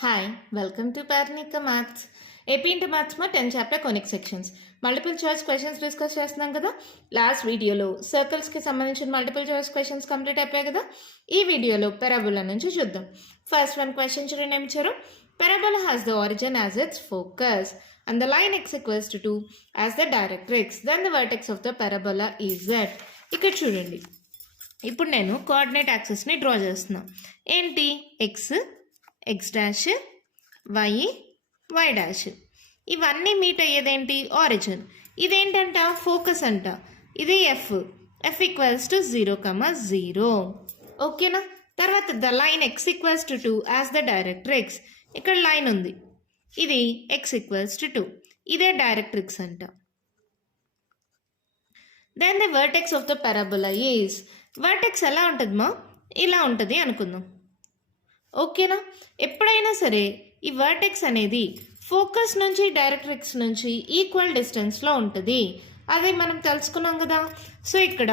Hi, welcome to Parnika Maths. AP into Maths మా 10 chapter conic sections multiple choice questions discuss చేస్తున్నాం కదా. Last వీడియోలో సర్కిల్స్కి సంబంధించిన multiple choice questions complete అయిపోయాయి కదా. ఈ వీడియోలో పెరాబోలా నుంచి చూద్దాం. ఫస్ట్ వన్ క్వశ్చన్ చూడండి ఏమి ఇచ్చారు. Parabola has the origin as its focus and the line x equals to 2 as the directrix. Then the vertex of the parabola is z. ఇక్కడ చూడండి, ఇప్పుడు నేను కోఆర్డినేట్ యాక్సిస్ని డ్రా చేస్తున్నా. ఏంటి? X, x dash, y, y dash. ఇవన్నీ meet అయ్యేదేంటి? Origin. ఇదేంటంట? Focus అంట. ఇది ఎఫ్, ఎఫ్ ఈక్వల్స్ టు 0,0. ఓకేనా? తర్వాత the line x equals to 2 as the directrix. ఇక్కడ లైన్ ఉంది, ఇది ఎక్స్ ఈక్వల్స్ టు 2, ఇదే డైరెక్ట్రిక్స్ అంట. Then the vertex of the parabola is, vertex ఎలా ఉంటుందమ్మా? ఇలా ఉంటుంది అనుకుందాం. ఓకేనా? ఎప్పుడైనా సరే ఈ వర్టెక్స్ అనేది ఫోకస్ నుంచి డైరెక్ట్రిక్స్ నుంచి ఈక్వల్ డిస్టెన్స్లో ఉంటుంది. అదే మనం తెలుసుకున్నాం కదా. సో ఇక్కడ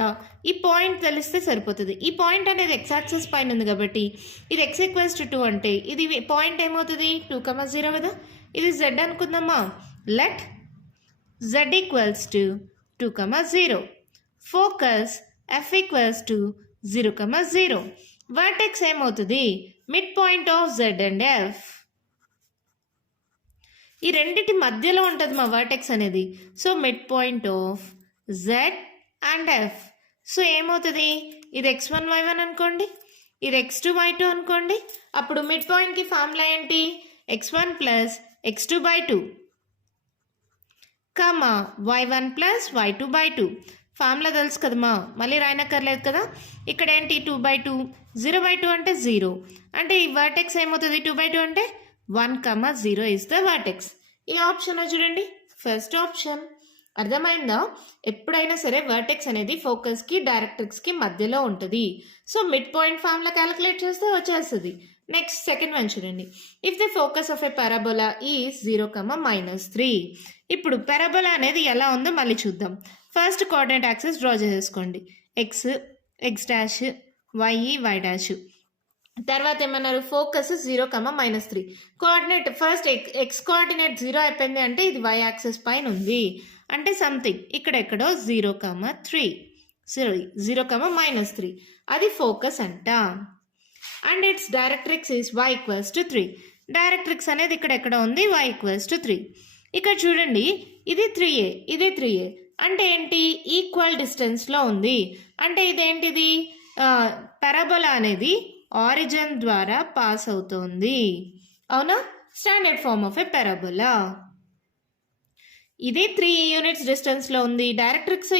ఈ పాయింట్ తెలిస్తే సరిపోతుంది. ఈ పాయింట్ అనేది ఎక్స్ యాక్సిస్ పైన ఉంది కాబట్టి ఇది ఎక్స్ ఈక్వల్స్ టు 2 అంటే ఇది పాయింట్ ఏమవుతుంది? 2,0 కదా. ఇది జెడ్ అనుకుందామా. Let Z equals to 2,0. Focus F equals to 0,0. Vertex ఏమవుతుంది? Mid point of Z and F. ఈ రెండిటి మధ్యలో ఉంటుంది మా వర్టెక్స్ అనేది. So mid point of Z and F. So ఏమవుతుంది? ఇది x1 y1 అనుకోండి, ఇది x2 y2 అనుకోండి. అప్పుడు మిడ్ పాయింట్కి ఫార్ములా ఏంటి? x1 ప్లస్ x2/2 కమా y1 ప్లస్ y2/2. ఫార్ములా తెలుసు కదమ్మా, మళ్ళీ రాయనక్కర్లేదు కదా. ఇక్కడ ఏంటి? 2/2, 0/2 అంటే 0. అంటే ఈ వర్టెక్స్ ఏమవుతుంది? 2/2 అంటే 1,0 ఇస్ ద వర్టెక్స్. ఈ ఆప్షన్ చూడండి, ఫస్ట్ ఆప్షన్. అర్థమైందా? ఎప్పుడైనా సరే వర్టెక్స్ అనేది ఫోకస్కి డైరెక్ట్రిక్స్కి మధ్యలో ఉంటుంది. So mid point formula calculate చేస్తే వచ్చేస్తుంది. నెక్స్ట్ సెకండ్ వన్ చూడండి. If the focus of a parabola is 0,-3. ఇప్పుడు పారాబోలా అనేది ఎలా ఉందో మళ్ళీ చూద్దాం. ఫస్ట్ కోఆర్డినేట్ యాక్సిస్ డ్రా చేసేసుకోండి. X, x dash, y, y dash. తర్వాత ఏమన్నారు? Focus 0,-3. Coordinate first x coordinate 0 అయిపోయింది అంటే ఇది వై యాక్సిస్ పైన ఉంది అంటే సంథింగ్ ఇక్కడెక్కడో 0,3 అది ఫోకస్ అంట. And it's directrix is y equals to 3. Directrix అనేది ఇక్కడ ఎక్కడ ఉంది? y equals to 3. ఇక్కడ చూడండి, ఇది 3a, ఇది 3a అంటే ఏంటి? ఈక్వల్ డిస్టెన్స్లో ఉంది. అంటే ఇదేంటిది? పారాబోలా అనేది ఆరిజిన్ ద్వారా పాస్ అవుతోంది. అవునా? Standard form of a parabola. ఇది 3 యూనిట్స్ డిస్టెన్స్లో ఉంది, డైరెక్ట్రిక్స్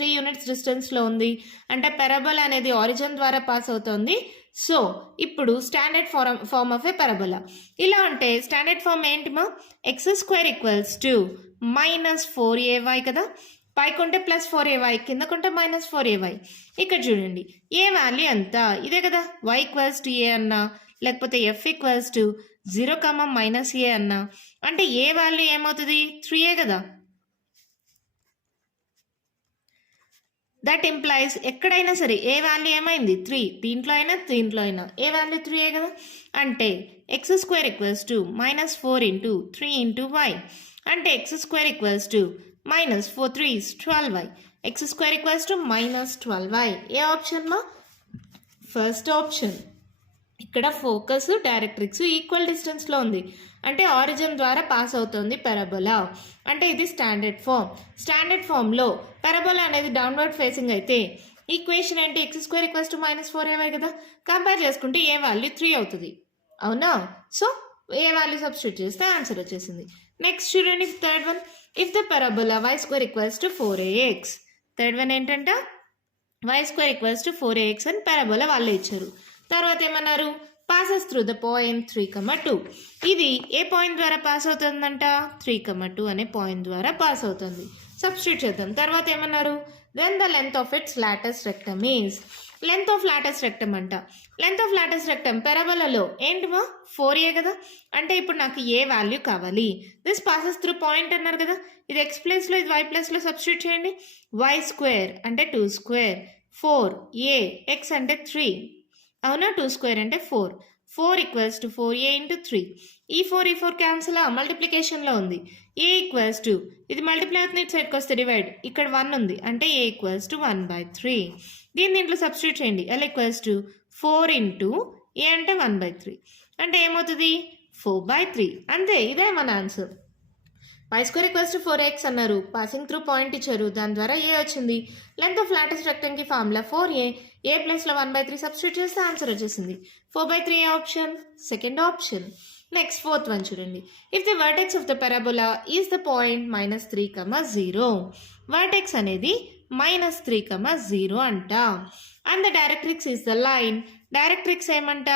3 యూనిట్స్ డిస్టెన్స్లో ఉంది. అంటే పారాబోలా అనేది ఆరిజిన్ ద్వారా పాస్ అవుతోంది. సో ఇప్పుడు standard form of a parabola ఇలా అంటే స్టాండర్డ్ ఫార్మ్ ఏంటిమా? x² ఈక్వల్స్ టు -4ay కదా. పైకుంటే +4ay, కిందకుంటే -4ay. ఇక్కడ చూడండి, ఏ వాల్యూ ఎంత? ఇదే కదా. y ఈక్వల్స్ టు a అన్నా, లేకపోతే f ఈక్వల్స్ టు 0,-a అన్నా అంటే ఏ వాల్యూ ఏమవుతుంది? 3a కదా. దట్ ఇంప్లైజ్ ఎక్కడైనా సరే ఏ వాల్యూ ఏమైంది? 3. దీంట్లో అయినా దీంట్లో అయినా ఏ వాల్యూ 3a కదా. అంటే x² ఈక్వల్స్ టు -4 × 3 × y అంటే x² equals to -4 3 is 12y. x² equals to -12y. ఏ ఆప్షన్ మా? First option. ఇక్కడ ఫోకస్ డైరెక్ట్రిక్స్ ఈక్వల్ డిస్టెన్స్లో ఉంది అంటే ఆరిజిన్ ద్వారా పాస్ అవుతుంది పారాబోలా. అంటే ఇది స్టాండర్డ్ ఫార్మ్. స్టాండర్డ్ ఫామ్లో పారాబోలా అనేది డౌన్వర్డ్ ఫేసింగ్ అయితే ఈక్వేషన్ ఏంటి? x² ఈక్వల్స్ టు -4ay కదా. కంపేర్ చేసుకుంటే ఏ వాల్యూ 3 అవుతుంది. అవునా? సో ఏ వాల్యూ సబ్స్టిట్యూట్ చేస్తే ఆన్సర్ వచ్చేసింది. నెక్స్ట్ చూడండి, third one. If the parabola y² equals to 4ax. Third one ఏంటంట? y² ఈక్వల్స్ టు 4ax అని పారాబోలా వాళ్ళే ఇచ్చారు. తర్వాత ఏమన్నారు? Passes through the point 3,2. ఇది ఏ పాయింట్ ద్వారా పాస్ అవుతుందంట? 3,2 అనే పాయింట్ ద్వారా పాస్ అవుతుంది. సబ్స్టిట్యూట్ చేద్దాం. తర్వాత ఏమన్నారు? Then the length of its latus rectum is. Length of latus rectum అంట. లెంత్ ఆఫ్ లాటస్ రెక్టమ్ పారాబోలాలో ఏంటిమా? 4a కదా. అంటే ఇప్పుడు నాకు ఏ వాల్యూ కావాలి? దిస్ పాసెస్ త్రూ పాయింట్ అన్నారు కదా. ఇది x ప్లేస్లో, ఇది y ప్లేస్లో సబ్స్టిట్యూట్ చేయండి. y² అంటే 2², 4a, x అంటే 3. అవునా? 2² అంటే 4. 4 ఈక్వల్స్ టు 4a ఇంటూ 3. ఈ 4 క్యాన్సిల్ మల్టిప్లికేషన్లో ఉంది. a ఈక్వల్స్ టు ఇది మల్టిప్లై అవుతుంది, ఇటు సైడ్కి వస్తే డివైడ్, ఇక్కడ 1 ఉంది అంటే a ఈక్వల్స్ టు 1/3. దీంట్లో సబ్స్టిట్యూట్ చేయండి. l equals to 4 into a అంటే 1/3 అంటే ఏమవుతుంది 4/3. అంతే, ఇదే మన answer. y² equals to 4x అన్నారు, పాసింగ్ త్రూ పాయింట్ ఇచ్చారు, దాని ద్వారా ఏ వచ్చింది. Length of flattest rectangle formula 4a, a ప్లస్లో 1/3 సబ్స్టిట్యూట్ చేస్తే ఆన్సర్ వచ్చేసింది 4/3 option, second option. Next fourth one చూడండి. If the vertex of the parabola is the point -3,0, vertex అనేది -3,0 అంట. And the directrix is the line, directrix ఏమంట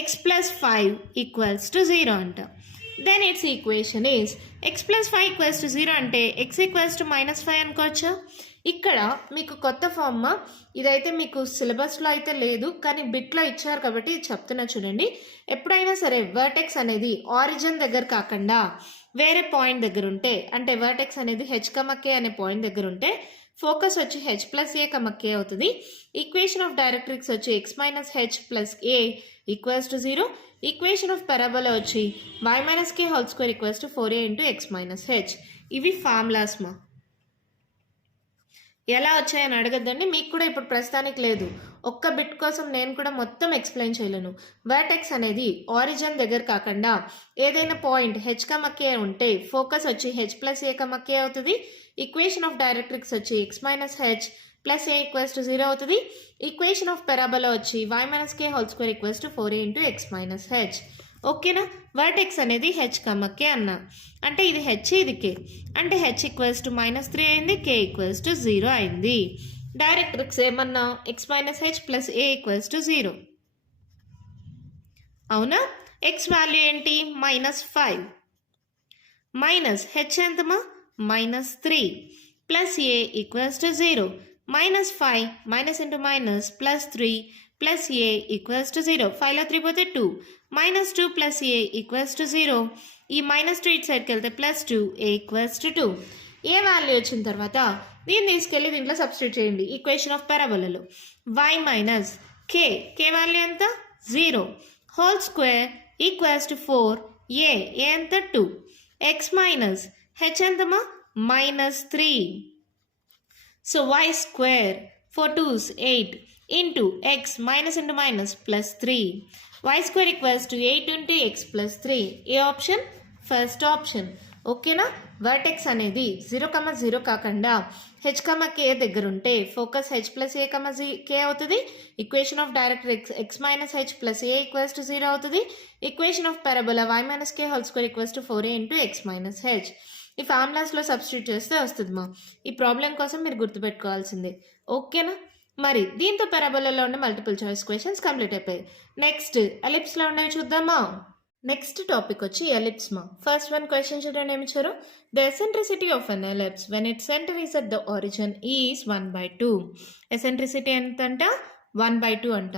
x plus 5 equals to 0 అంట. Then its equation is x plus 5 equals to 0 అంటే x equals to -5 అనుకోవచ్చా. ఇక్కడ మీకు కొత్త form, ఇదైతే మీకు సిలబస్లో అయితే లేదు కానీ బిట్లో ఇచ్చారు కాబట్టి చెప్తున్నా చూడండి. ఎప్పుడైనా సరే వర్టెక్స్ అనేది ఆరిజిన్ దగ్గర కాకుండా వేరే పాయింట్ దగ్గర ఉంటే, అంటే వర్టెక్స్ అనేది h, k అనే పాయింట్ దగ్గర ఉంటే ఫోకస్ వచ్చి h plus a, k అవుతుంది. ఈక్వేషన్ ఆఫ్ డైరెక్ట్రిక్స్ వచ్చి x minus h plus a equals to 0. Equation of parabola వచ్చి y minus k whole square equals to 4a into x minus h. ఇవి formulas మా. ఎలా వచ్చాయని అడగద్దండి, మీకు కూడా ఇప్పుడు ప్రస్తుతానికి లేదు. ఒక్క బిట్ కోసం నేను కూడా మొత్తం ఎక్స్ప్లెయిన్ చేయలేను. వర్టెక్స్ అనేది ఆరిజిన్ దగ్గర కాకుండా ఏదైనా పాయింట్ h, k ఉంటే ఫోకస్ వచ్చి h plus a, k అవుతుంది. ఈక్వేషన్ ఆఫ్ డైరెక్ట్రిక్స్ వచ్చి x minus h plus a equals to 0 అవుతుంది. ఈక్వేషన్ ఆఫ్ పారాబోలా వచ్చి y minus k whole square equals to 4a into x minus h. ఓకేనా. Vertex అనేది h, k అన్న అంటే ఇది h, ఇది k అంటే h ఈక్వల్స్ టు -3 అయింది, k ఈక్వల్స్ టు 0 అయింది. డైరెక్ట్రిక్స్ ఏమన్నా x minus h plus a equals to 0. అవునా. x వాల్యూ ఏంటి -5 మైనస్ h ఎంతమా -3 plus a equals to 0. -5 minus into minus +3 plus a equals to 0. 5లో 3 పోతే 2, -2 plus a equals to 0. ఈ -2 ఇటు సైడ్కి వెళ్తే +2, a equals to 2. A value వచ్చిన తర్వాత దీన్ని తీసుకెళ్ళి దీంట్లో సబ్స్టిట్యూట్ చేయండి. ఈక్వేషన్ ఆఫ్ పారాబోలాలో y మైనస్ k వాల్యూ ఎంత 0 whole square equals to 4, a ఎంత 2, x మైనస్ h ఎంతమా -3. So y square 4 2s 8 into x minus into minus plus 3. Y square equals to 8 into x plus 3. A option, first option. ఓకేనా. Vertex అనేది 0,0 కాకుండా h, k దగ్గర ఉంటే focus h plus a, k అవుతుంది. Equation of directrix x minus h plus a equals to 0 అవుతుంది. Equation of parabola y minus k whole square equals to 4a into x minus h. ఈ ఫార్ములాస్లో substitute చేస్తే వస్తుంది మా. ఈ problem కోసం మీరు గుర్తుపెట్టుకోవాల్సిందే. ఓకేనా. మరి దీంతో పారాబోలాలో ఉండే మల్టిపుల్ చాయిస్ క్వశ్చన్స్ కంప్లీట్ అయిపోయాయి. నెక్స్ట్ ఎలిప్స్లో ఉండేవి చూద్దామా. నెక్స్ట్ టాపిక్ వచ్చి ఎలిప్స్ మా. ఫస్ట్ వన్ క్వశ్చన్ చూడండి ఏమి ఇచ్చారు. The eccentricity of an ellipse when it centre is at the origin is 1/2. Eccentricity ఎంత అంట 1/2 అంట.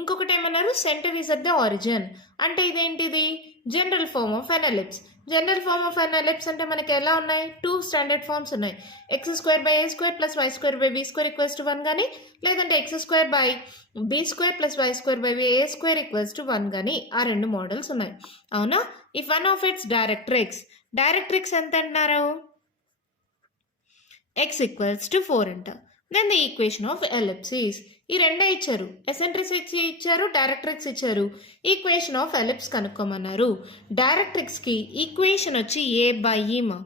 ఇంకొకటి ఏమన్నారు centre is at the origin అంటే ఇదేంటిది general form of an ellipse. General form of an ellipse అంటే మనకి ఎలా ఉన్నాయి 2 స్టాండర్డ్ ఫార్మ్స్ ఉన్నాయి. x² + a² + b² equals to 1 కానీ లేదంటే x² / b² + y² / a² equals to 1 కానీ ఆ రెండు మోడల్స్ ఉన్నాయి. అవునా. If one of its directrix ఎంత అంటున్నారు x ఈక్వల్స్ టు 4 అంట. Then the equation of ellipse is ఈ రెండే ఇచ్చారు. ఎసెంట్రిసిటీ ఇచ్చారు, డైరెక్ట్రిక్స్ ఇచ్చారు. ఈక్వేషన్ ఆఫ్ ఎలిప్స్ కనుక్కోమన్నారు. డైరెక్ట్రిక్స్కి ఈక్వేషన్ వచ్చి a/e మా.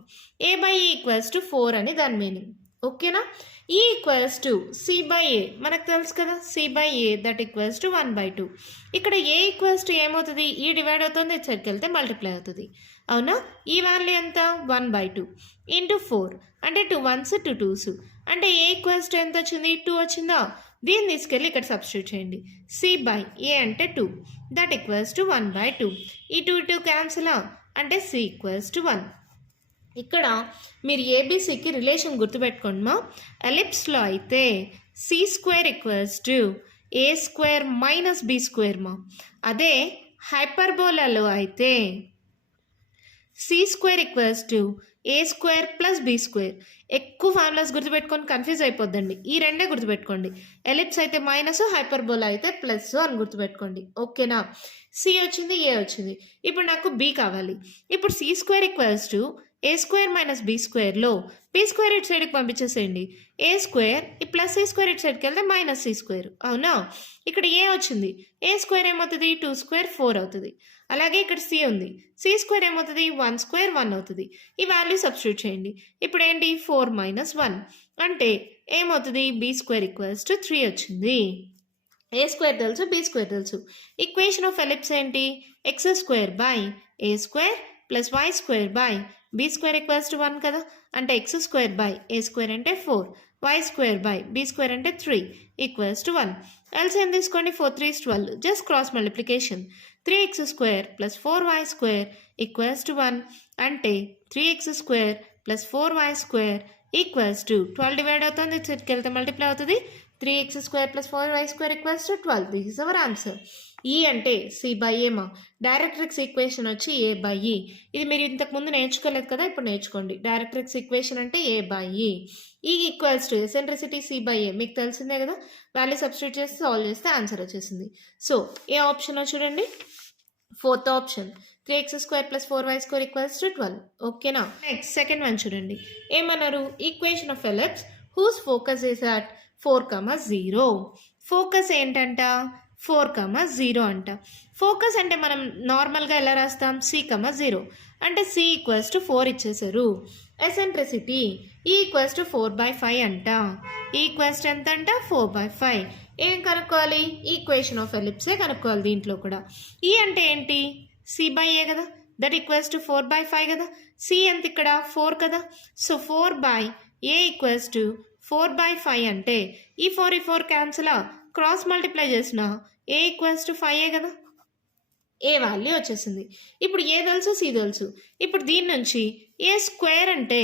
a/e ఈక్వల్స్ టు 4 అని దాని మీనింగ్. ఓకేనా. ఈ ఈక్వల్స్ టు c/a మనకు తెలుసు కదా, c/a దట్ ఈక్వల్స్ టు 1/2. ఇక్కడ a ఈక్వల్స్ టు ఏమవుతుంది ఈ డివైడ్ అవుతుంది, ఇటు సైడ్కి వెళ్తే మల్టిప్లై అవుతుంది. అవునా. ఈ వాల్యూ ఎంత 1/2 ఇంటూ 4 అంటే 2 1s 2 2s అంటే a ఈక్వల్స్ టు ఎంత వచ్చింది 2 వచ్చిందా. దీన్ని తీసుకెళ్ళి ఇక్కడ సబ్స్టిట్యూట్ చేయండి. c/a అంటే 2 దట్ ఈక్వల్స్ టు 1/2. ఈ 2 క్యాన్సిల్ అంటే c ఈక్వల్స్ టు 1. ఇక్కడ మీరు ఏబిసికి రిలేషన్ గుర్తుపెట్టుకోండి మా. ఎలిప్స్లో అయితే c² equals to a² - b² మా. అదే హైపర్బోలాలో అయితే c² equals to a square plus b square. ఎక్కువ ఫార్ములాస్ గుర్తుపెట్టుకొని కన్ఫ్యూజ్ అయిపోద్దండి. ఈ రెండే గుర్తుపెట్టుకోండి. ఎలిప్స్ అయితే మైనస్, హైపర్బోలా అయితే ప్లస్ అని గుర్తుపెట్టుకోండి. ఓకేనా? సి వచ్చింది, ఏ వచ్చింది. ఇప్పుడు నాకు బి కావాలి. ఇప్పుడు c square equals to a square minus b స్క్వేర్లో బి స్క్వేర్ ఇటు సైడ్కి పంపించేసేయండి. ఏ స్క్వేర్ ఈ ప్లస్ సి స్క్వేర్ ఇటు సైడ్కి వెళ్తే మైనస్ సి స్క్వేర్. అవునా? ఇక్కడ ఏ వచ్చింది. ఏ స్క్వేర్ ఏమవుతుంది? 2 స్క్వేర్ 4 అవుతుంది. అలాగే ఇక్కడ సి ఉంది. సి స్క్వేర్ ఏమవుతుంది? 1 స్క్వేర్ 1 అవుతుంది. ఈ వాల్యూ సబ్స్టిట్యూట్ చేయండి. ఇప్పుడు ఏంటి? 4 మైనస్ 1 అంటే ఏమవుతుంది? బి స్క్వేర్ ఈక్వల్స్ టు 3 వచ్చింది. ఏ స్క్వేర్ తెలుసు, బి స్క్వేర్ తెలుసు. ఈక్వేషన్ ఆఫ్ ఎలిప్స్ ఏంటి? X square by a square plus y square by b square equals to 1 కదా. అంటే x square by a square అంటే 4, y square by b square అంటే 3 equals to 1. LCM తీసుకోండి. 4 3 12. Just cross multiplication. 3x square plus 4y square equals to 1 అంటే 3x square plus 4y square equals to 12 divide అవుతుంది. ఇటుకి వెళ్తే multiply అవుతుంది. 3x square plus 4y square equals to 12. This is our answer. ఈ అంటే C by ఏమా. Directrix equation వచ్చి ఏ by ఈ. ఇది మీరు ఇంతకు ముందు నేర్చుకోలేదు కదా, ఇప్పుడు నేర్చుకోండి. డైరెక్ట్రిక్స్ ఈక్వేషన్ అంటే ఏ by e. E equals to eccentricity c by a. మీకు తెలిసిందే కదా. వాల్యూ సబ్స్టిట్యూట్ చేసి సాల్వ్ చేస్తే ఆన్సర్ వచ్చేసింది. సో ఏ ఆప్షనో చూడండి. Fourth option 3x square plus 4y square equals to 12. ఓకేనా? నెక్స్ట్ సెకండ్ వన్ చూడండి. ఏమన్నారు? Equation of ellipse whose focus is at 4,0. Focus ఏంటంట? 4,0 అంట. ఫోకస్ అంటే మనం నార్మల్గా ఎలా రాస్తాం? C,0 అంటే C ఈక్వల్స్ టు 4 ఇచ్చేసారు. ఎసెంట్రిసిటీ E ఈక్వల్స్ టు 4/5 అంట. E ఈక్వల్స్ టు ఎంత అంట? 4/5. ఏం కనుక్కోవాలి? ఈక్వేషన్ ఆఫ్ ఎలిప్సే కనుక్కోవాలి దీంట్లో కూడా. E అంటే ఏంటి? C బై ఏ కదా. దట్ ఈక్వల్స్ టు 4/5 కదా. C ఎంత ఇక్కడ? 4 కదా. సో 4/A ఈక్వల్స్ టు 4/5 అంటే ఈ 4 క్యాన్సిల్. క్రాస్ మల్టిప్లై చేసిన ఏ ఈక్వల్స్ టు 5 కదా. ఏ వాల్యూ వచ్చేసింది. ఇప్పుడు ఏ తెలుసు, సి తెలుసు. ఇప్పుడు దీని నుంచి ఏ స్క్వేర్ అంటే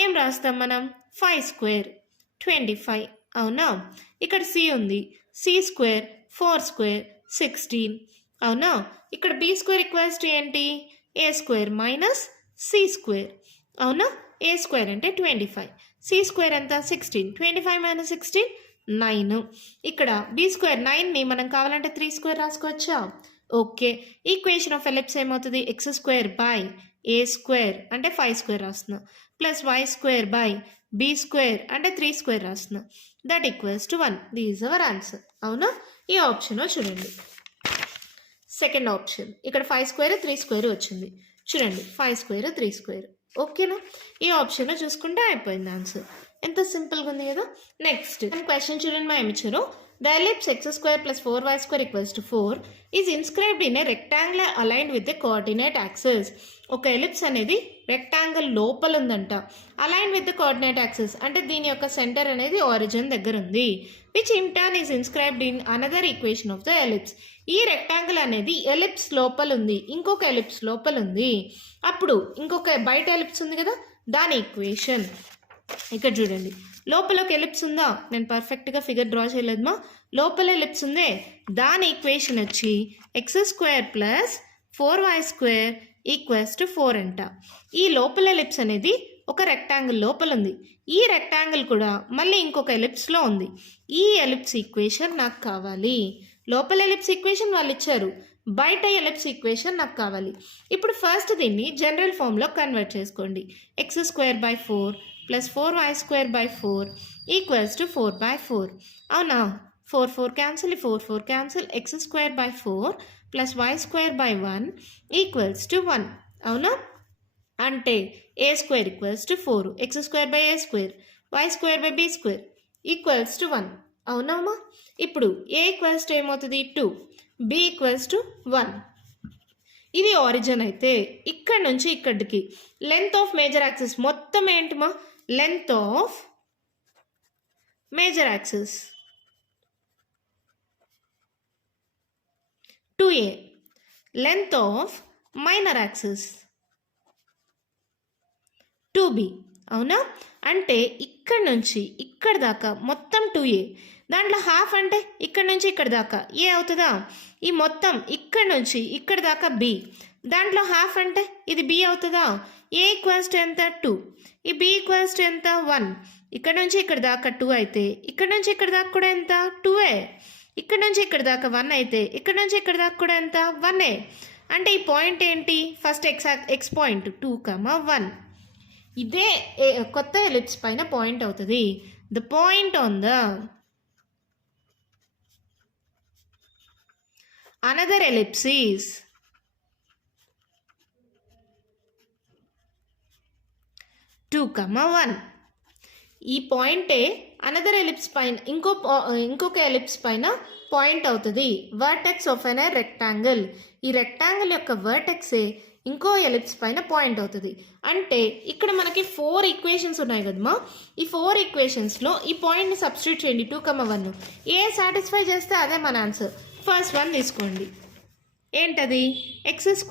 ఏం రాస్తాం మనం? 5 స్క్వేర్ 25. అవునా? ఇక్కడ సి ఉంది. C square 4 square 16. అవునా? ఇక్కడ బి స్క్వేర్ ఈక్వల్స్ టు ఏంటి? A square minus c square. అవునా? ఏ స్క్వేర్ అంటే 25. సి స్క్వేర్ ఎంత? 16. 25 మైనస్ 16 9. ఇక్కడ బి స్క్వేర్ 9ని మనం కావాలంటే 3 స్క్వేర్ రాసుకోవచ్చా? ఓకే. ఈక్వేషన్ ఆఫ్ ఎలిప్స్ ఏమవుతుంది? X square by a square అంటే 5 స్క్వేర్ రాస్తున్నా plus y square by b square అంటే 3 స్క్వేర్ రాస్తున్నా. That equals to 1. This is our answer. అవునా? ఈ ఆప్షన్ చూడండి. సెకండ్ ఆప్షన్ ఇక్కడ 5 స్క్వేర్ 3 స్క్వేర్ వచ్చింది. చూడండి 5 స్క్వేర్ 3 స్క్వేర్. ఓకేనా? ఈ ఆప్షన్ చూసుకుంటే అయిపోయింది ఆన్సర్. ఎంత సింపుల్గా ఉంది కదా. నెక్స్ట్ క్వశ్చన్ చూడండి. మా ఏమిచ్చారు? The ellipse x square plus 4y square equals to 4 is inscribed in a rectangular aligned with the coordinate axes. ఒక ఎలిప్స్ అనేది రెక్టాంగిల్ లోపల ఉందంట. Align with the coordinate axes అంటే దీని యొక్క సెంటర్ అనేది ఆరిజిన్ దగ్గర ఉంది. Which in turn is inscribed in another equation of the ellipse. ఈ రెక్టాంగిల్ అనేది ఎలిప్స్ లోపల ఉంది, ఇంకొక ఎలిప్స్ లోపల ఉంది. అప్పుడు ఇంకొక బయట ఎలిప్స్ ఉంది కదా, దాని ఈక్వేషన్ ఇక్కడ చూడండి. లోపల ఒక ఎలిప్స్ ఉందా? నేను పర్ఫెక్ట్గా ఫిగర్ డ్రా చేయలేదుమా. లోపల ఎలిప్స్ ఉందే, దాని ఈక్వేషన్ వచ్చి X square plus 4y square equals to 4 అంట. ఈ లోపల ఎలిప్స్ అనేది ఒక రెక్టాంగిల్ లోపల ఉంది. ఈ రెక్టాంగిల్ కూడా మళ్ళీ ఇంకొక ఎలిప్స్లో ఉంది. ఈ ఎలిప్స్ ఈక్వేషన్ నాకు కావాలి. లోపల ఎలిప్స్ ఈక్వేషన్ వాళ్ళు ఇచ్చారు, బయట ఎలిప్స్ ఈక్వేషన్ నాకు కావాలి. ఇప్పుడు ఫస్ట్ దీన్ని జనరల్ ఫామ్లో కన్వర్ట్ చేసుకోండి. X square by 4 plus 4y square by 4 equals to 4/4. అవునా? 4 cancel, 4 cancel. X square by 4 plus y square by 1 equals to 1. అవునా? అంటే a square equals to 4, x square by a square, y square by b square equals to 1. అవునమ్మా? ఇప్పుడు ఏ equals to ఏమవుతుంది? 2, B equals to 1. ఇది origin అయితే ఇక్కడ నుంచి ఇక్కడికి లెంత్ ఆఫ్ మేజర్ యాక్సిస్ మొత్తం ఏంటిమా? Length of major axis 2a, length of minor axis 2b. అవునా? అంటే ఇక్కడ నుంచి ఇక్కడ దాకా మొత్తం 2a. దాంట్లో హాఫ్ అంటే ఇక్కడ నుంచి ఇక్కడ దాకా ఏ అవుతుందా? ఈ మొత్తం ఇక్కడ నుంచి ఇక్కడ దాకా b. దాంట్లో హాఫ్ అంటే ఇది బి అవుతుందా? ఏ ఈక్వల్స్ టు ఎంత? 2. ఈ బి ఈక్వల్స్ టు ఎంత? 1. ఇక్కడ నుంచి ఇక్కడ దాకా 2 అయితే ఇక్కడ నుంచి ఇక్కడ దాకా కూడా ఎంత? 2ఏ. ఇక్కడ నుంచి ఇక్కడ దాకా 1 అయితే ఇక్కడ నుంచి ఇక్కడ దాకా కూడా ఎంత? 1ఏ. అంటే ఈ పాయింట్ ఏంటి? First X point 2, 1. ఇదే కొత్త ఎలిప్స్ పైన పాయింట్ అవుతుంది. The point on the another ellipse is two comma 1. ఈ పాయింటే అనదర్ ఎలిప్స్ పైన ఇంకొక ఎలిప్స్ పైన పాయింట్ అవుతుంది. Vertex of an rectangle. ఈ రెక్టాంగిల్ యొక్క వర్టెక్సే ఇంకో ఎలిప్స్ పైన పాయింట్ అవుతుంది. అంటే ఇక్కడ మనకి 4 ఈక్వేషన్స్ ఉన్నాయి కదమ్మా. ఈ 4 ఈక్వేషన్స్లో ఈ పాయింట్ని సబ్స్టిట్యూట్ చేయండి. 2, 1. ఏ సాటిస్ఫై చేస్తే అదే మన ఆన్సర్. ఫస్ట్ వన్ తీసుకోండి. ఏంటది? x² +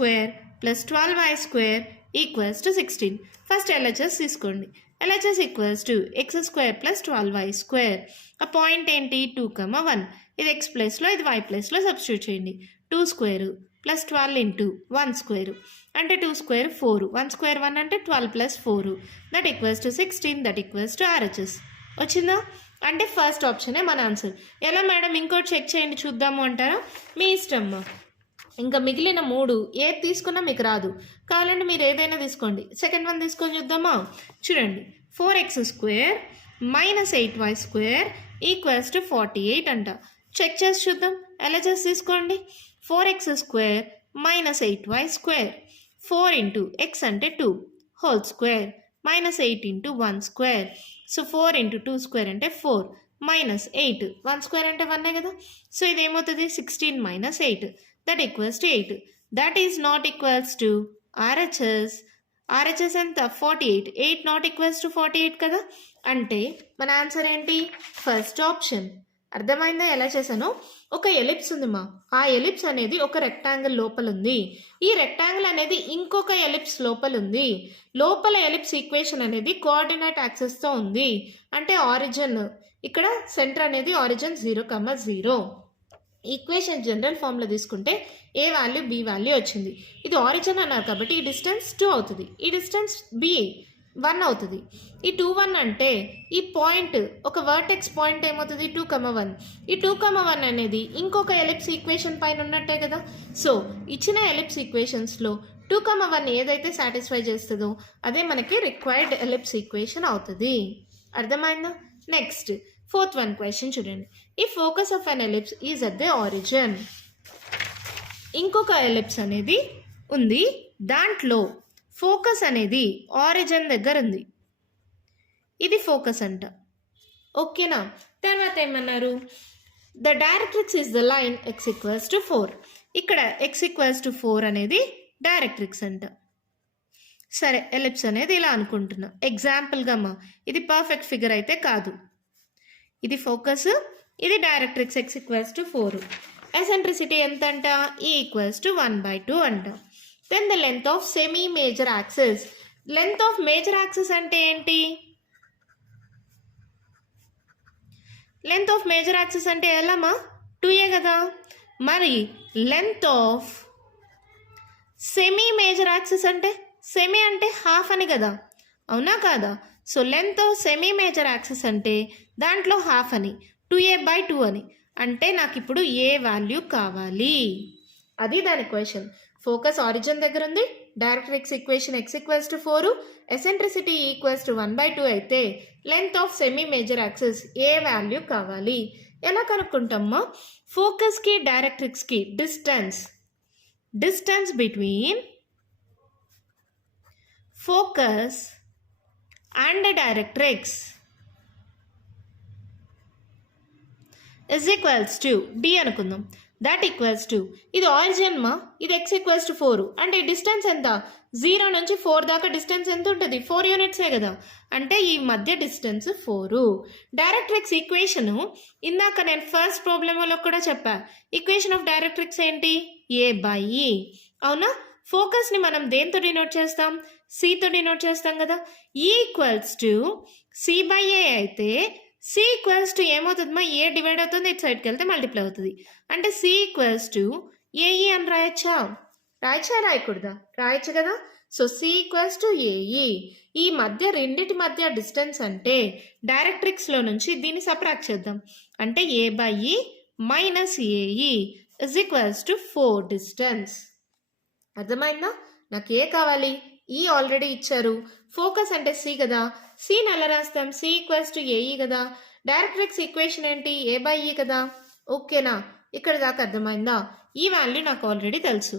12y² = 16. ఫస్ట్ LHS తీసుకోండి. LHS = x² + 12y². ఆ పాయింట్ ఏంటి? 2, 1. ఇది x ప్లేస్లో ఇది y ప్లేస్లో సబ్స్టిట్యూట్ చేయండి. 2² + 12 × 1² అంటే 2² 4. 1² 1 అంటే 12 + 4. That equals to 16. That equals to RHS. వచ్చిందా? అంటే ఫస్ట్ ఆప్షనే మన ఆన్సర్. ఎలా మేడం ఇంకోటి చెక్ చేయండి చూద్దాము అంటారా? మీ ఇష్టం. ఇంకా మిగిలిన 3 ఏది తీసుకున్నా మీకు రాదు. కావాలంటే మీరు ఏదైనా తీసుకోండి. సెకండ్ వన్ తీసుకొని చూద్దామా? చూడండి. 4x² - 8y² = 48 అంట. చెక్ చేసి చూద్దాం. ఎలా చేసి తీసుకోండి. 4x² - 8y². 4 × x అంటే 2 హోల్ స్క్వేర్ -8 × 1². సో 4 × 2² అంటే 4 -8. 1² అంటే 1 కదా. సో ఇదేమవుతుంది? 16 - 8. That equals to 8. That is not equals to RHS. RHS ఎంత? 48. 8 నాట్ ఈక్వల్స్ టు 48 కదా. అంటే మన ఆన్సర్ ఏంటి? First option. అర్థమైందా ఎలా చేశానో? ఒక ఎలిప్స్ ఉందిమా. ఆ ఎలిప్స్ అనేది ఒక రెక్టాంగిల్ లోపల ఉంది. ఈ రెక్టాంగిల్ అనేది ఇంకొక ఎలిప్స్ లోపల ఉంది. లోపల ఎలిప్స్ ఈక్వేషన్ అనేది కోఆర్డినేట్ యాక్సెస్తో ఉంది. అంటే ఆరిజిన్ ఇక్కడ సెంటర్ అనేది ఆరిజిన్ 0, 0. ఈక్వేషన్ జనరల్ ఫామ్లో తీసుకుంటే ఏ వాల్యూ బి వాల్యూ వచ్చింది. ఇది ఆరిజిన్ అన్నారు కాబట్టి ఈ డిస్టెన్స్ 2 అవుతుంది. ఈ డిస్టెన్స్ బి 1 అవుతుంది. ఈ 2, 1 అంటే ఈ పాయింట్ ఒక వర్టెక్స్ పాయింట్ ఏమవుతుంది? 2, 1. ఈ 2, 1 అనేది ఇంకొక ఎలిప్స్ ఈక్వేషన్ పైన ఉన్నట్టే కదా. సో ఇచ్చిన ఎలిప్స్ ఈక్వేషన్స్లో 2, 1 ఏదైతే సాటిస్ఫై చేస్తుందో అదే మనకి రిక్వైర్డ్ ఎలిప్స్ ఈక్వేషన్ అవుతుంది. అర్థమైందా? నెక్స్ట్ ఫోర్త్ వన్ క్వశ్చన్ చూడండి. ఈ focus of an ellipse is at the origin. ఇంకొక ఎలిప్స్ అనేది ఉంది. దాంట్లో ఫోకస్ అనేది ఆరిజిన్ దగ్గర ఉంది. ఇది ఫోకస్ అంట. ఓకేనా? తర్వాత ఏమన్నారు? The directrix is the line x = 4. ఇక్కడ x = 4 అనేది డైరెక్ట్రిక్స్ అంట. సరే ఎలిప్స్ అనేది ఇలా అనుకుంటున్నా ఎగ్జాంపుల్గా అమ్మా. ఇది పర్ఫెక్ట్ ఫిగర్ అయితే కాదు. ఇది ఫోకస్, ఇది డైరెక్ట్రిక్స్. x = 4. ఎసెంట్రిసిటీ ఎంత అంట? E = 1/2 అంట. Then the length of semi major axis. Length of major axis అంటే ఏంటి? లెంత్ ఆఫ్ మేజర్ యాక్సిస్ అంటే ఎలామా? 2a కదా. మరి length of semi major axis అంటే సెమీ అంటే హాఫ్ అని కదా, అవునా కాదా? So length of semi major axis అంటే దాంట్లో హాఫ్ అని, 2a/2 అని. అంటే నాకు ఇప్పుడు ఏ వాల్యూ కావాలి? అది దాని క్వశ్చన్. ఫోకస్ ఆరిజిన్ దగ్గర ఉంది. Directrix equation x = 4, eccentricity E = 1/2 అయితే length of semi major axis a value కావాలి? ఎలా కనుక్కుంటామా? ఫోకస్కి డైరెక్ట్రిక్స్కి distance between focus and directrix is equals to d అనుకుందాం. దట్ ఈక్వల్స్ టు ఇది ఆరిజిన్ మా, ఇది x = 4 అంటే డిస్టెన్స్ ఎంత? 0 నుంచి 4 దాకా డిస్టెన్స్ ఎంత ఉంటుంది? 4 యూనిట్సే కదా. అంటే ఈ మధ్య డిస్టెన్స్ 4. డైరెక్ట్రిక్స్ ఈక్వేషను ఇందాక నేను ఫస్ట్ ప్రాబ్లంలో కూడా చెప్పా. ఈక్వేషన్ ఆఫ్ డైరెక్ట్రిక్స్ ఏంటి? a/e. అవునా? ఫోకస్ని మనం దేంతో డినోట్ చేస్తాం? సితో డినోట్ చేస్తాం కదా. E = c/a అయితే C = ఏమవుతుందమ్మా? ఏ డివైడ్ అవుతుంది, ఇటు సైడ్కి వెళ్తే మల్టిప్లై అవుతుంది. అంటే C = AE అని రాయొచ్చా? రాయచ్చా రాయకూడదా? రాయచ్చు కదా. So c equals to a e. ఈ మధ్య రెండిటి మధ్య డిస్టెన్స్ అంటే డైరెక్ట్రిక్స్లో నుంచి దీన్ని సబ్ట్రాక్ట్ చేద్దాం. అంటే ఏ బై ఈ minus AE is equals to 4 distance. అర్థమైందా? నాకు ఏ కావాలి? ఈ ఆల్రెడీ ఇచ్చారు. ఫోకస్ అంటే సి కదా, సిని ఎలా రాస్తాం? సి ఈక్వల్స్ టు ఏఈ కదా. డైరెక్ట్రిక్స్ ఈక్వేషన్ ఏంటి? ఏ బై ఈ కదా. ఓకేనా? ఇక్కడ దాకా అర్థమైందా? ఈ వాల్యూ నాకు ఆల్రెడీ తెలుసు.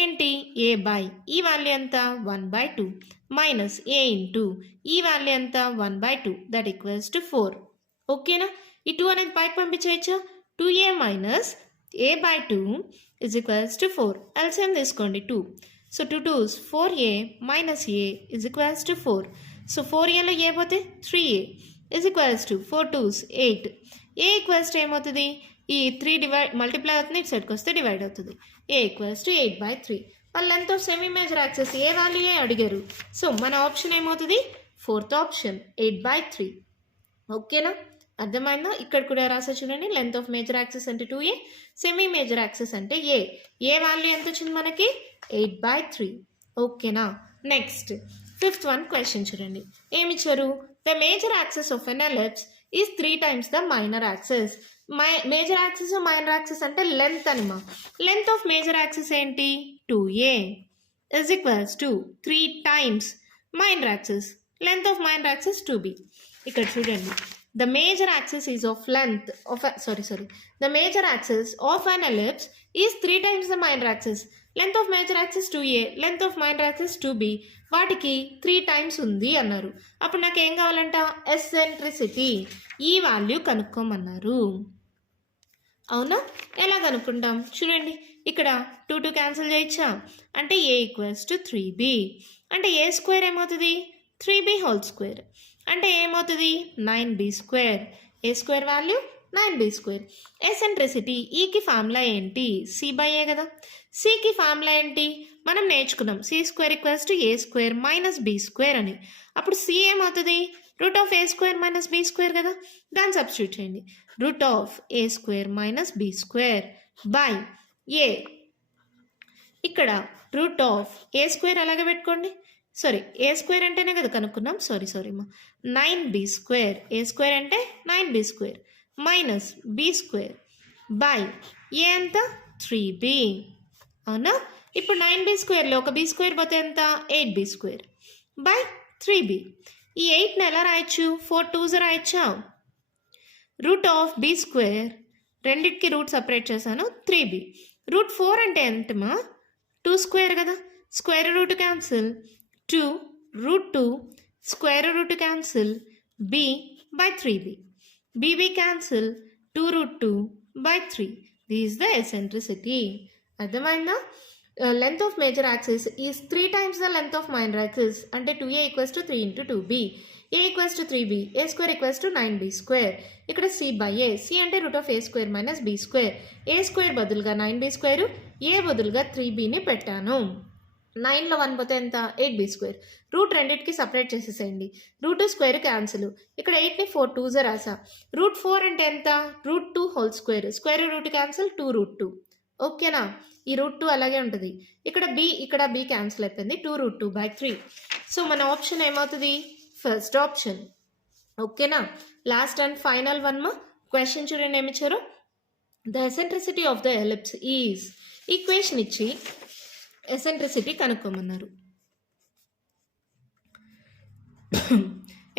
ఏంటి? ఏ బై ఈ వాల్యూ ఎంత? 1/2 మైనస్ ఏ ఇంటూ ఈ వాల్యూ ఎంత? 1/2 దట్ ఈక్వల్స్ టు 4. ఓకేనా? ఈ 2 అనేది పైకి పంపించేయచ్చా? 2a minus a by 2 is equals to 4. LCM తీసుకోండి 2. So 2 2s 4a minus a is equals to 4. So 4aలో ఏ పోతే 3a is equals to 4 2s 8. A equals to ఏమవుతుంది? ఈ 3 డివైడ్ మల్టిప్లై అవుతుంది, ఇటు సైడ్కి వస్తే డివైడ్ అవుతుంది. A equals to 8/3. వాళ్ళ length of semi major axes a వాల్యూయే అడిగారు. సో మన ఆప్షన్ ఏమవుతుంది? 4th option 8/3. ఓకేనా? అర్థమైందా? ఇక్కడ కూడా రాసా చూడండి. లెంత్ ఆఫ్ మేజర్ యాక్సెస్ అంటే 2a, సెమీ మేజర్ యాక్సెస్ అంటే ఏ వాల్యూ ఎంత వచ్చింది మనకి? 8/3. ఓకేనా? నెక్స్ట్ 5th వన్ క్వశ్చన్ చూడండి. ఏమి ఇచ్చారు? The major axes of an ellipse is 3 times the minor axes. Major axes minor axes అంటే లెంత్ అనిమా. లెంత్ ఆఫ్ మేజర్ యాక్సెస్ ఏంటి? 2a is equals to 3 times minor axes. Length of minor axes 2b. ఇక్కడ చూడండి. The major axis is of length of the major axis of an ellipse is 3 times the minor axis. Length of major axis 2a, length of minor axis 2b. వాటికి 3 times ఉంది అన్నారు. అప్పుడు నాకు ఏం కావాలంట? Eccentricity. ఈ వాల్యూ కనుక్కోమన్నారు. అవునా? ఎలా కనుక్కుంటాం? చూడండి. ఇక్కడ 2 2 క్యాన్సిల్ చేయొచ్చా? అంటే a ఈక్వల్స్ టు 3b. అంటే a స్క్వేర్ ఏమవుతుంది? 3b whole square. అంటే ఏమవుతుంది? 9b square. A square value 9b square. Eccentricity ఈకి ఫార్ములా ఏంటి? సి బై ఏ కదా. సికి ఫార్ములా ఏంటి? మనం నేర్చుకున్నాం. C square equals to a square minus b square అని. అప్పుడు సి ఏమవుతుంది? Root of a square minus b square కదా. దాన్ని సబ్స్టిట్యూట్ చేయండి. Root of a square minus b square by a. ఇక్కడ రూట్ ఆఫ్ ఏ స్క్వేర్ అలాగే పెట్టుకోండి. Sorry, ఏ square అంటేనే కదా కనుక్కున్నాం. సారీ అమ్మా. 9b square. ఏ స్క్వేర్ అంటే 9b square minus b square by a ఎంత? 3b. అవునా? ఇప్పుడు 9b స్క్వేర్లో ఒక బి స్క్వేర్ పోతే ఎంత? 8b square by 3b. ఈ 8ని ఎలా రాయొచ్చు? 4 2s రాయొచ్చా? రూట్ ఆఫ్ బి స్క్వేర్, రెండింటికి రూట్ సపరేట్ చేశాను, 3b. రూట్ 4 అంటే ఎంతమా? 2 స్క్వేర్ కదా. Square root cancel. 2 root 2 square root cancel b by 3b. bb cancel 2 root 2 by 3. This is the eccentricity. అర్థమైందా? Length of major axis is 3 times the length of minor axis. అంటే 2a equals to 3 into 2b. a equals to 3b. a square equals to 9b square. ఇక్కడ c by a. c అంటే root of a square minus b square. a square బదులుగా 9b square, a బదులుగా 3bని పెట్టాను. 9లో 1 పోతే ఎంత? 8b square. Root రెండింటికి separate చేసేసేయండి. Root square cancel. ఇక్కడ 8ని 4 2s రాసా. రూట్ 4 అంటే ఎంత? Root 2 whole square. Square root cancel 2 root 2. ఓకేనా? ఈ రూట్ 2 అలాగే ఉంటుంది. ఇక్కడ b క్యాన్సిల్ అయిపోయింది. 2 root 2 by 3. సో మన ఆప్షన్ ఏమవుతుంది? First option. ఓకేనా? లాస్ట్ అండ్ ఫైనల్ వన్ మా క్వశ్చన్ చూడండి ఏమిచ్చారు. The eccentricity of the ellipse is. Equation ఇచ్చి ఎసెంట్రిసిటీ కనుక్కోమన్నారు.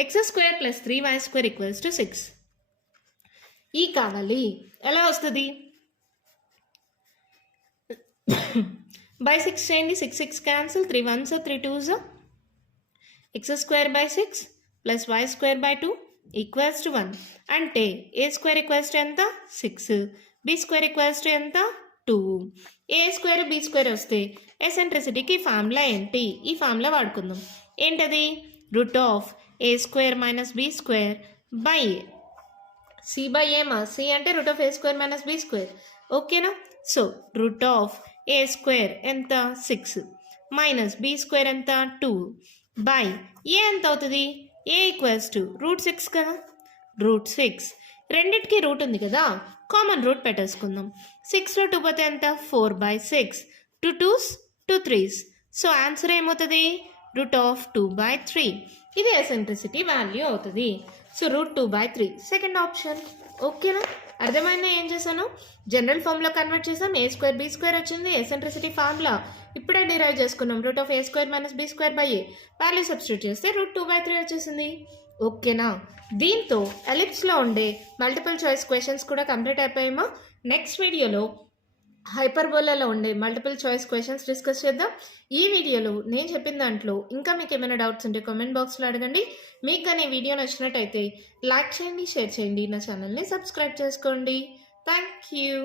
x square plus 3y square equals to 6. ఈ కావాలి. ఎలా వస్తుంది? బై 6 చేయండి. 6 6 cancel. 3 1s 3 2s. x square by 6 plus y square by 2 equals to 1. అంటే ఏ స్క్వేర్ ఈక్వల్స్ టు ఎంత? 6. b square equals to ఎంత? 2. ఏ స్క్వేర్ బి స్క్వేర్ వస్తే ఎసెంట్రిసిటీకి formula ఏంటి? ఈ ఫార్ములా వాడుకుందాం. ఏంటది? Root of a square minus b square by a. C by ఏమా? C అంటే root of a square minus b square. ఓకేనా? So root of a square ఎంత? 6 మైనస్ బి స్క్వేర్ ఎంత? 2 బై ఏ ఎంత అవుతుంది? ఏ ఈక్వల్స్ టు రూట్ 6 కదా. Route 6 రెండింటికి route ఉంది కదా, కామన్ రూట్ పెట్టేసుకుందాం. 6లో 2 పోతే ఎంత? 4/6. 2 2s 2 3s. సో ఆన్సర్ ఏమవుతుంది? √2/3. ఇది ఎసెంట్రిసిటీ వాల్యూ అవుతుంది. So √2/3 second option. ఓకేనా? అర్థమైందా ఏం చేశాను? జనరల్ ఫార్ములా కన్వర్ట్ చేసాం, a²b² వచ్చింది. ఎసెంట్రిసిటీ ఫార్ములా ఇప్పుడే డిరైవ్ చేసుకున్నాం, √a² - b²/a. వాల్యూ సబ్స్టిట్యూట్ చేస్తే √2/3 వచ్చేసింది. ఓకేనా? దీంతో ఎలిప్స్లో ఉండే మల్టిపుల్ చాయిస్ క్వశ్చన్స్ కూడా కంప్లీట్ అయిపోయామా? నెక్స్ట్ వీడియోలో హైపర్బోలాలో ఉండే మల్టిపుల్ చాయిస్ క్వశ్చన్స్ డిస్కస్ చేద్దాం. ఈ వీడియోలో నేను చెప్పిన దాంట్లో ఇంకా మీకు ఏమైనా డౌట్స్ ఉంటే కామెంట్ బాక్స్లో అడగండి. మీకు కానీ ఈ వీడియో నచ్చినట్టయితే లైక్ చేయండి, షేర్ చేయండి, నా ఛానల్ని సబ్స్క్రైబ్ చేసుకోండి. Thank you.